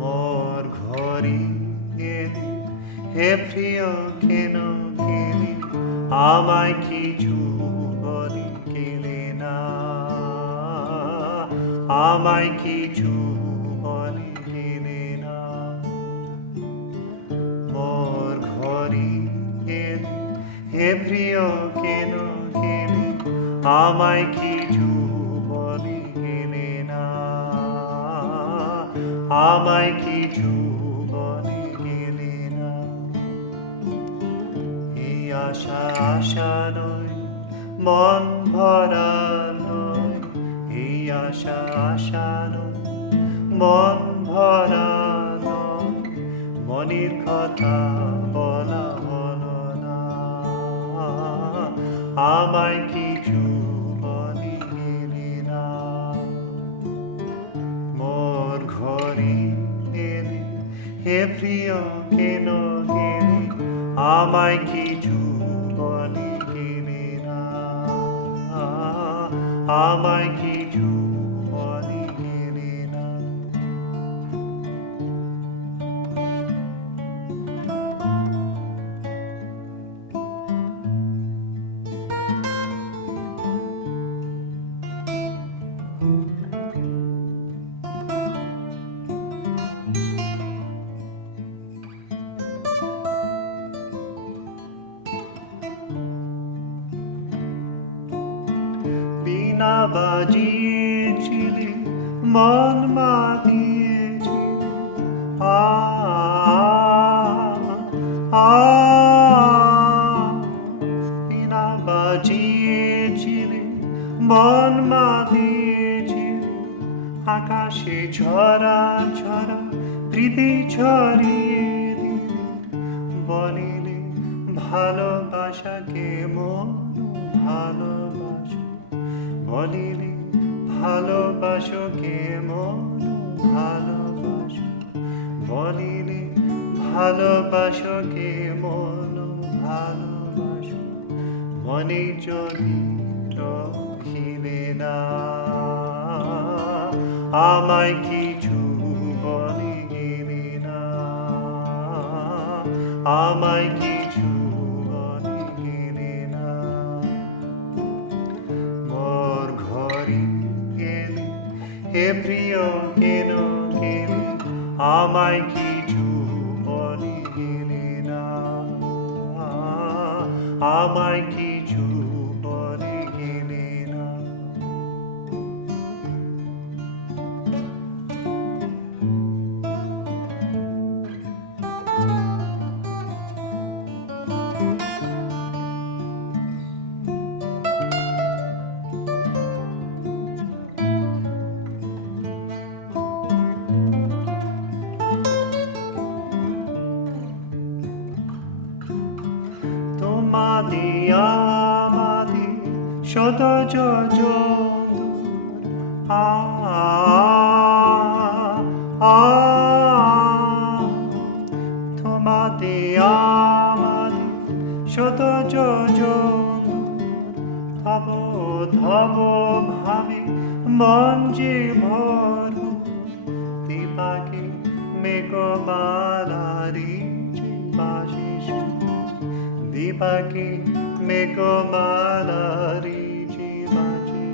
মোর ঘরে এলে হে প্রিয় কেন গেলে, আমায় কিছু বলে গেলে না, আমায় কিছু বলে গেলে না। মোর ঘরে এলে হে প্রিয় কেন গেলে, আমায় কিছু বলে গেলে না, আমায় কিছু বলে গেলে না। এই আশা আশা নয়, মন ভরা নয়, এই আশা আশা নয়, মন ভরা নয়, মনের কথা বলা হলো না, আমায় কিছু বলে গেলে না। মোর ঘরে এলে হে প্রিয় কেন গেলে, আমায় কিছু বলে গেলে না, আমায় কিছু বলে গেলে না। বীণা বাজিয়েছিলে, মন মাতিয়েছিলে, আ আ বীণা বাজিয়েছিলে, মন মাতিয়েছিলে, আকাশে ঝরা ঝরা প্রীতি ছড়িয়ে দিলে, বলিলে ভালোবাসাকে মন ভালোবাসো, বলিলে ভালোবাসো কে মন ভালোবাসো, বলিলে ভালোবাসো কে মন ভালোবাসো, মনে যদি রহিলে না, আমায় কিছু বলে গেলে না, আমায় কিছু বলে গেলে না। মোর ঘরে এলে হে প্রিয় কেন গেলে, আমায় কিছু বলে গেলে না, আমায় কিছু বলে গেলে না। তোমাদি আমাদি শত যোজন আ আ তোমাদি আমাদি শত যোজন, ধব ধব ভাবে মন যে ভর, দীপাকে মেঘমালারি যে বাজে, দীপাকে মেঘমালারি যে বাজে,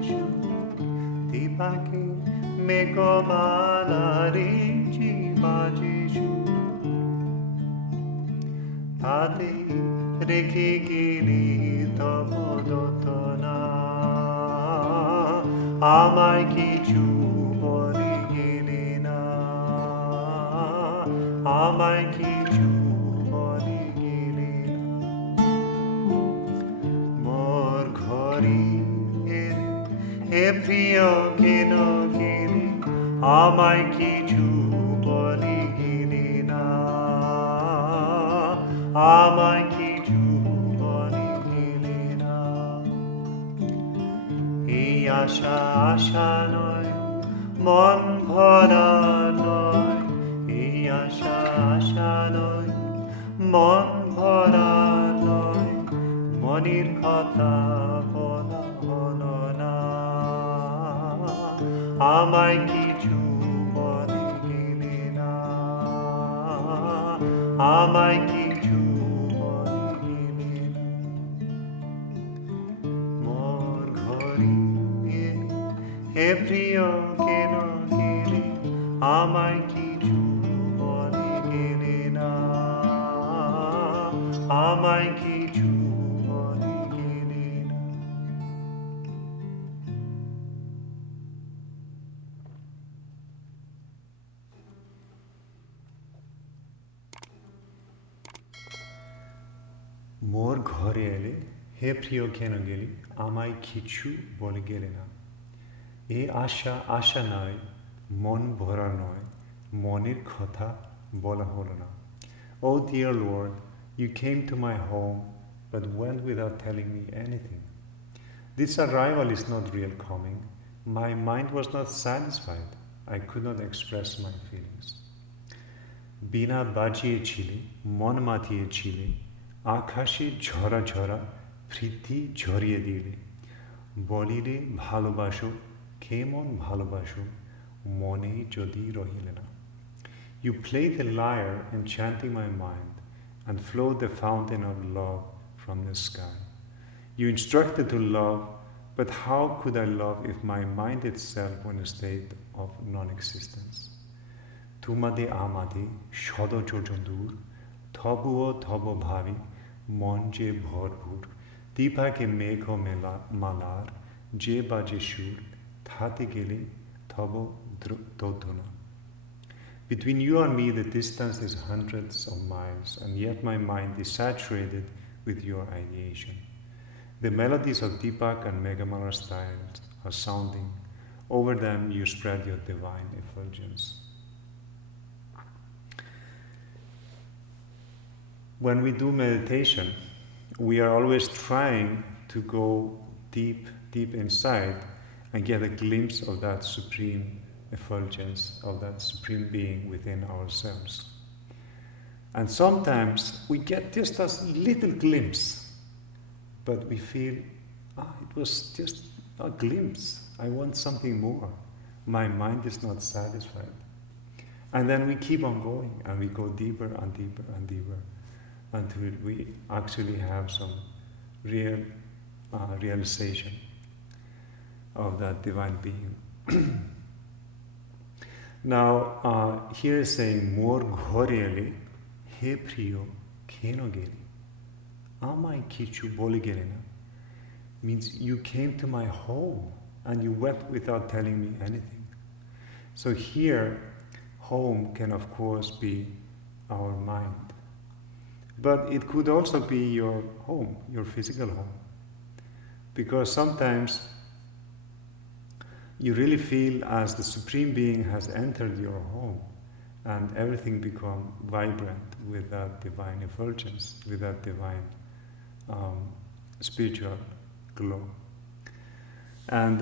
দীপাকে মেঘমালারি যে বাজে, তাতে রেখে গেলে তব দোতনা, আমায় কিছু বলে গেলে না, আমায় কিছু বলে গেলে না। মোর ঘরে এলে হে প্রিয় কেন গেলে, আমায় কিছু বলে গেলে না, আমায় কিছু বলে গেলে না। এই আশা আশা নয়, মন ভরা নয়, এই আশা আশা নয়, মন ভরা নয়, মনের কথা বলা হলো না, আমায় কিছু বলে গেলে না, আমায় কিছু বলে গেলে না। মোর ঘরে এলে, হে প্রিয় কেন গেলে, আমায় কিছু বলে গেলে না, আমায় কিছু বলে গেলে না। মোর ঘরে এলে, হে প্রিয় কেন গেলি, আমায় কিছু বলে গেলে না। এ আশা আশা নয়, মন ভরা নয়, মনের কথা বলা হলো না। Oh dear Lord, you came to my home, but went without telling me anything. This arrival is not real coming. My mind was not satisfied. I could not express my feelings. বিনা বাজিয়েছিলে, মন মাতিয়েছিলে, আকাশে ঝরা ঝরা প্রীতি ঝরিয়ে দিলে। বলিলে ভালোবাসো, কেমন ভালোবাসো, মনে যদি রহিলে না। You played the lyre enchanting my mind, and flowed the fountain of love from the sky. You instructed to love, but how could I love if my mind itself were in a state of non-existence? তোমাদে আমাদে সদযোজন দূর, তবুও তব ভাবি, মন যে ভরপুর। দীপাকে মেঘ মালার, যে বাজে সুর, তাতে গেলে তব দোধনা। Between you and me the distance is hundreds of miles, and yet my mind is saturated with your ideation. The melodies of Deepak and Meghamallar styles are sounding. Over them you spread your divine effulgence. When we do meditation, we are always trying to go deep, deep inside and get a glimpse of that supreme effulgence, of that supreme being within ourselves. And sometimes we get just a little glimpse, but we feel, it was just a glimpse. I want something more. My mind is not satisfied. And then we keep on going, and we go deeper and deeper and deeper, until we actually have some real realization of that divine being. Now, here is saying, Mor Ghore Ele, he priyo keno geli, amai kichu boli geli na, means you came to my home and you went without telling me anything. So here, home can of course be our mind. But it could also be your home, your physical home. Because sometimes you really feel as the Supreme Being has entered your home, and everything becomes vibrant with that divine effulgence, with that divine spiritual glow. And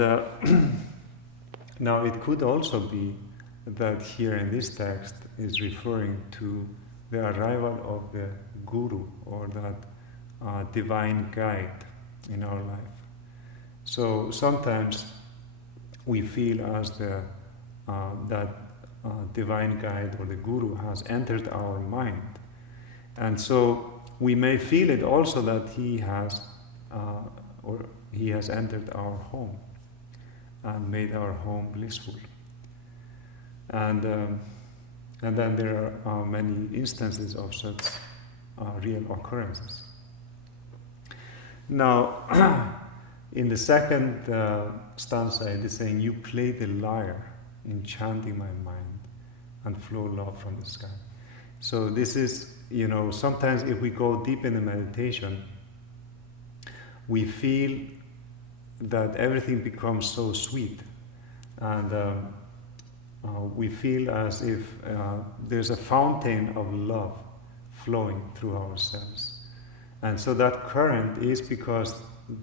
now it could also be that here in this text is referring to the arrival of the Guru, or that divine guide in our life. So sometimes we feel as that divine guide or the Guru has entered our mind, and so we may feel it also that he has entered our home and made our home blissful. And then there are many instances of such real occurrences. Now, in the second stanza, it is saying, you play the lyre, enchanting my mind, and flow love from the sky. So this is, sometimes if we go deep in the meditation, we feel that everything becomes so sweet, and we feel as if there's a fountain of love flowing through ourselves. And so that current is because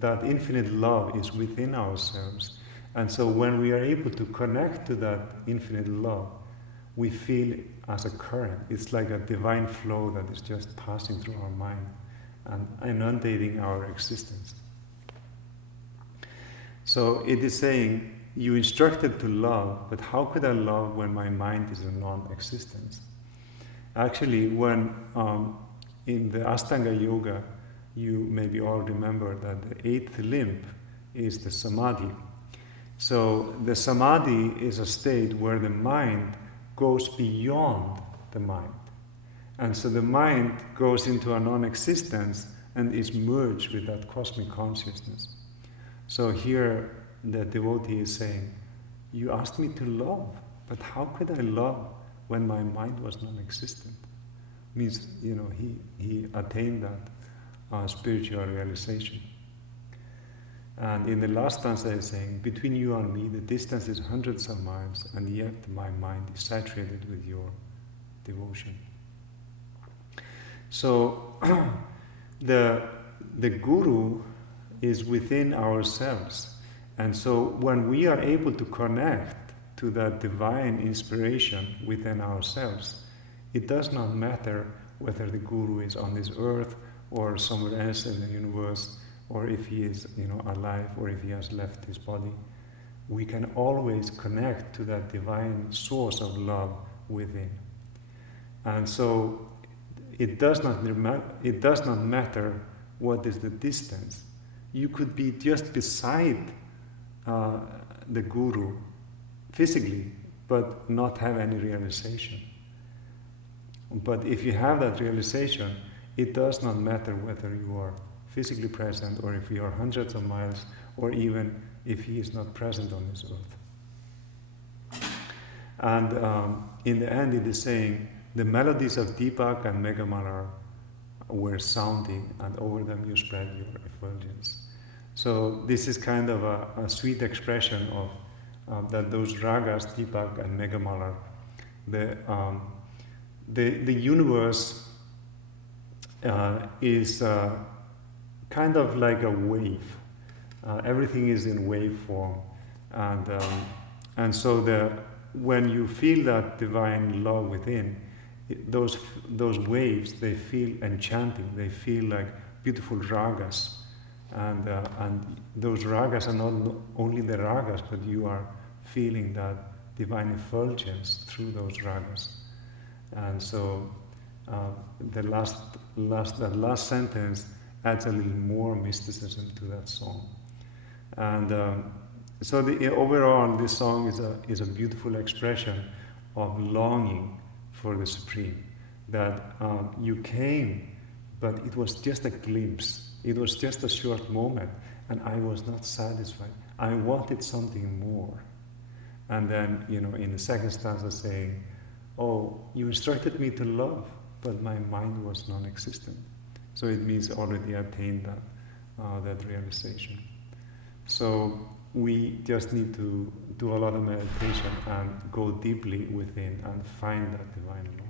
that infinite love is within ourselves. And so when we are able to connect to that infinite love, we feel as a current. It's like a divine flow that is just passing through our mind and inundating our existence. So it is saying, you instructed to love, but how could I love when my mind is a non-existence? Actually, when in the Ashtanga Yoga, you maybe all remember that the eighth limb is the samadhi. So the samadhi is a state where the mind goes beyond the mind. And so the mind goes into a non-existence and is merged with that cosmic consciousness. So here the devotee is saying, you asked me to love, but how could I love when my mind was non-existent? Means, he attained that spiritual realization. And in the last stanza is saying, between you and me, the distance is hundreds of miles, and yet my mind is saturated with your devotion. So the guru is within ourselves. And so when we are able to connect to that divine inspiration within ourselves, it does not matter whether the guru is on this earth or somewhere else in the universe, or if he is alive or if he has left his body. We can always connect to that divine source of love within. And so it does not matter what is the distance. You could be just beside the guru physically, but not have any realization. But if you have that realization, it does not matter whether you are physically present or if you are hundreds of miles, or even if he is not present on this earth. And in the end it is saying, the melodies of Deepak and Meghamallar were sounding, and over them you spread your effulgence. So this is kind of a sweet expression of that those ragas, Deepak and Meghamallar, the universe is kind of like a wave. Everything is in wave form, and so when you feel that divine love within, those waves, they feel enchanting. They feel like beautiful ragas, and those ragas are not only the ragas, but you are feeling that divine effulgence through those ragas. And so that last sentence adds a little more mysticism to that song. And so overall, this song is a beautiful expression of longing for the Supreme. That you came, but it was just a glimpse. It was just a short moment, and I was not satisfied. I wanted something more. And then, in the second stanza saying, oh, you instructed me to love, but my mind was non-existent. So it means already attained that realization. So we just need to do a lot of meditation and go deeply within and find that divine love.